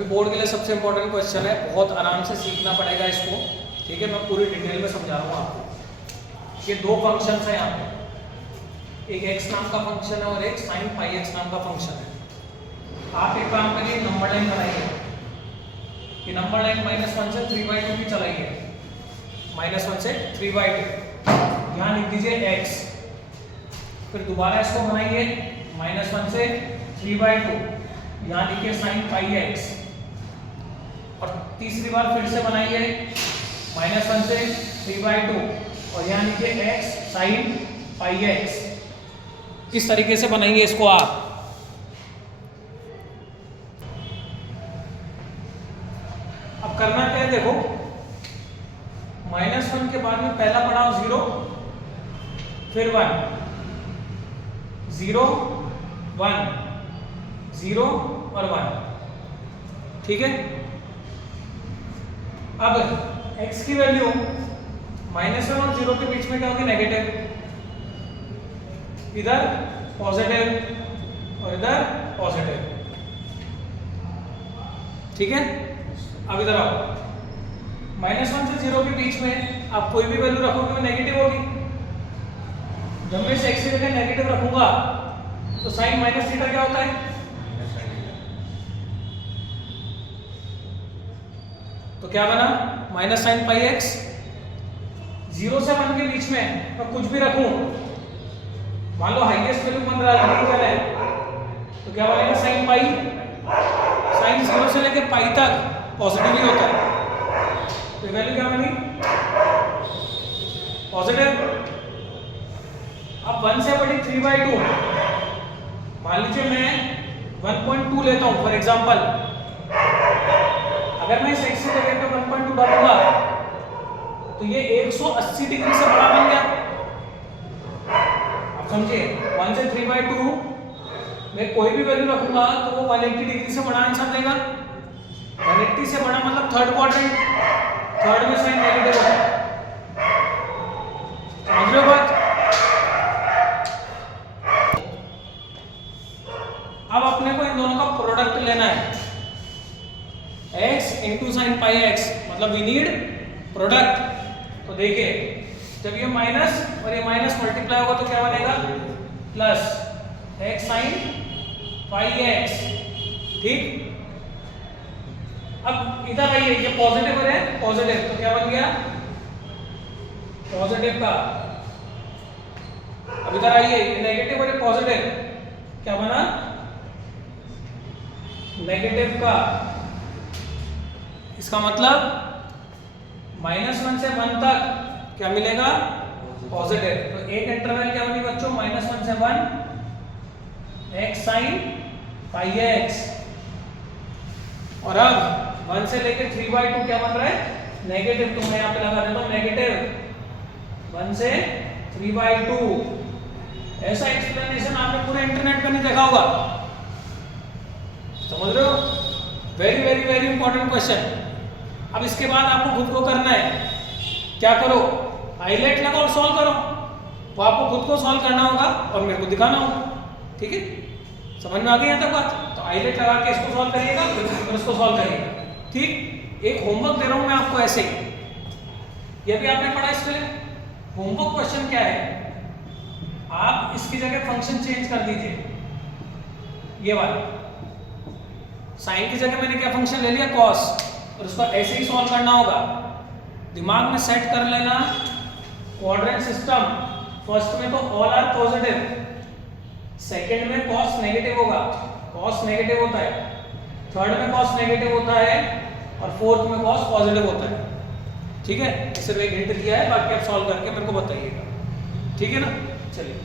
अभी बोर्ड के लिए सबसे इंपॉर्टेंट क्वेश्चन है, बहुत आराम से सीखना पड़ेगा इसको, ठीक है। मैं पूरी डिटेल में समझा रहा हूँ आपको। ये दो फंक्शन है यहाँ पे, एक x नाम का फंक्शन है और एक sin पाई x नाम का फंक्शन है। आप एक काम करिए, नंबर लाइन बनाइए कि नंबर लाइन -1 से 3/2 की चलाइए, -1 से 3/2, यहाँ लिख दीजिए x, फिर दोबारा इसको बनाइए -1 से 3/2, यहाँ लिखिए sin पाई x, और तीसरी बार फिर से बनाइए -1 से 3/2 और यहाँ लिखिए x sin पाई x। इस तरीके से बनाएंगे इसको आप। अब करना क्या है, देखो -1 के बाद में पहला पढ़ाओ 0, फिर 1, 0 1 0 और 1, ठीक है। अब x की वैल्यू -1 और 0 के बीच में क्या होगी, नेगेटिव, इधर पॉजिटिव और इधर पॉजिटिव, ठीक है। अब इधर आओ, -1 से 0 के बीच में आप कोई भी वैल्यू रखोगे वो नेगेटिव होगी। जब मैं इस x की जगह नेगेटिव रखूंगा तो साइन माइनस थीटा क्या होता है, तो क्या बना, माइनस साइन पाई x। 0 से 1 के बीच में मैं कुछ भी रखूं, मान लो हाईएस्ट वैल्यू बन रहा है तो क्या बनेगा, साइन पाई। साइन 0 से लेके पाई तक पॉजिटिव ही होता है, तो वैल्यू क्या बनी, पॉजिटिव। अब 1 से बड़ी 3/2, मान लीजिए मैं 1.2 लेता हूं फॉर एग्जांपल। अगर मैं इस x की जगह पे 1.2 डालूंगा तो ये 180 डिग्री से बड़ा बन गया। अब समझिए, 1 से 3/2 मैं कोई भी वैल्यू रखूंगा तो वो 180 डिग्री से बड़ा आंसर देगा। 180 से बड़ा मतलब थर्ड क्वाड्रेंट, थर्ड में साइन नेगेटिव होगा, समझ लो बात। अब अपने को इन दोनों का प्रोडक्ट लेना है, x into sine pi x, मतलब वी नीड प्रोडक्ट। तो देखिए, जब ये माइनस और ये माइनस मल्टीप्लाई होगा तो क्या बनेगा, plus x sine pi x, ठीक। अब इधर आइए, ये पॉजिटिव है, पॉजिटिव, तो क्या बन गया, पॉजिटिव का। अब इधर आइए, ये नेगेटिव और पॉजिटिव, क्या बना, नेगेटिव का। इसका मतलब -1 से 1 तक क्या मिलेगा, पॉजिटिव। तो एक इंटरवल क्या बनी बच्चों, -1 से 1 x साइन पाई x, और अब 1 से लेकर 3/2 क्या बन रहा है, नेगेटिव। तो मैं यहाँ पे लगा देता हूँ नेगेटिव 1 से 3/2। ऐसा एक्सप्लेनेशन आपने पूरे इंटरनेट पे नहीं देखा होगा, समझ रहे हो। Very very very important question. अब इसके बाद आपको खुद को करना है, क्या करो, हाईलाइट लगाओ और सॉल्व करो। वो आपको खुद को सॉल्व करना होगा और मेरे को दिखाना होगा, ठीक है। समझ में आ गई यहाँ तक बात। तो हाईलाइट लगा के इसको सॉल्व करिएगा, फिर इसको सॉल्व करिएगा, ठीक। एक होमवर्क दे रहा हूँ मैं आपको ऐसे ही, ये भी आपने पढ़ा। इसके लिए होमवर्क क्वेश्चन क्या है, आप इसकी जगह फंक्शन चेंज कर दीजिए। ये वाला साइन की जगह मैंने क्या फंक्शन ले लिया, कॉस, और उसको ऐसे ही सॉल्व करना होगा। दिमाग में सेट कर लेना क्वाड्रेंट सिस्टम। फर्स्ट में तो ऑल आर पॉजिटिव, सेकंड में कॉस नेगेटिव होगा, कॉस नेगेटिव होता है, थर्ड में कॉस नेगेटिव होता है, और फोर्थ में कॉस पॉजिटिव होता है, ठीक है। सिर्फ एक हिंट दिया है, बाकी आप सॉल्व करके मेरे को बताइएगा, ठीक है ना। चलिए।